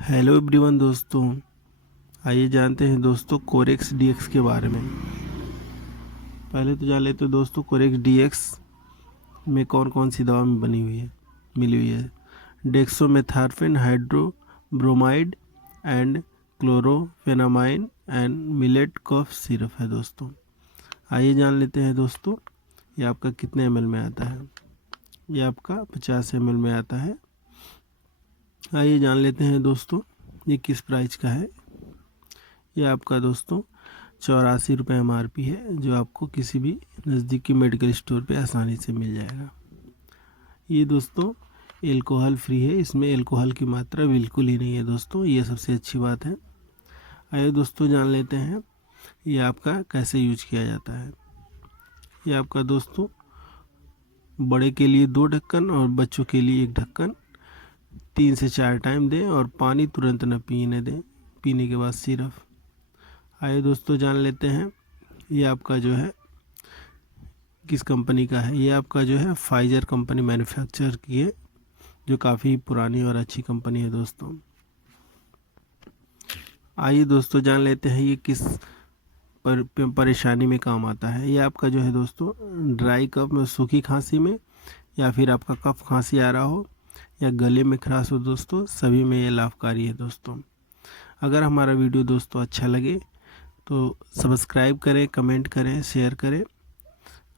Hello everyone दोस्तों, आइए जानते हैं दोस्तों कोरेक्स डीएक्स के बारे में। पहले तो जान लेते हैं दोस्तों कोरेक्स डीएक्स में कौन कौन सी दवा में मिली हुई है। Dextromethorphan hydrobromide and chlorpheniramine and maleate cough syrup है दोस्तों। आइए जान लेते हैं दोस्तों ये आपका कितने ml में आता है। ये आपका 50 ml में आता है। आइए जान लेते हैं दोस्तों ये किस प्राइस का है। ये आपका दोस्तों 84 रुपये MRP है, जो आपको किसी भी नज़दीकी मेडिकल स्टोर पे आसानी से मिल जाएगा। ये दोस्तों एल्कोहल फ्री है, इसमें एल्कोहल की मात्रा बिल्कुल ही नहीं है दोस्तों, ये सबसे अच्छी बात है। आइए दोस्तों जान लेते हैं ये आपका कैसे यूज किया जाता है। ये आपका दोस्तों बड़े के लिए 2 ढक्कन और बच्चों के लिए 1 ढक्कन 3 से 4 टाइम दें और पानी तुरंत न पीने दें। पीने के बाद सिर्फ। आइए दोस्तों जान लेते हैं ये आपका जो है किस कंपनी का है। ये आपका जो है फाइजर कंपनी मैन्युफैक्चर की है, जो काफ़ी पुरानी और अच्छी कंपनी है दोस्तों। आइए दोस्तों जान लेते हैं ये किस परेशानी में काम आता है। ये आपका जो है दोस्तों ड्राई कफ में, सूखी खांसी में, या फिर आपका कफ खांसी आ रहा हो या गले में खराश हो दोस्तों, सभी में ये लाभकारी है दोस्तों। अगर हमारा वीडियो दोस्तों अच्छा लगे तो सब्सक्राइब करें, कमेंट करें, शेयर करें।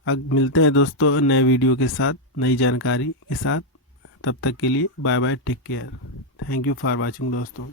अब मिलते हैं दोस्तों नए वीडियो के साथ, नई जानकारी के साथ। तब तक के लिए bye bye, take care. Thank you for watching दोस्तों।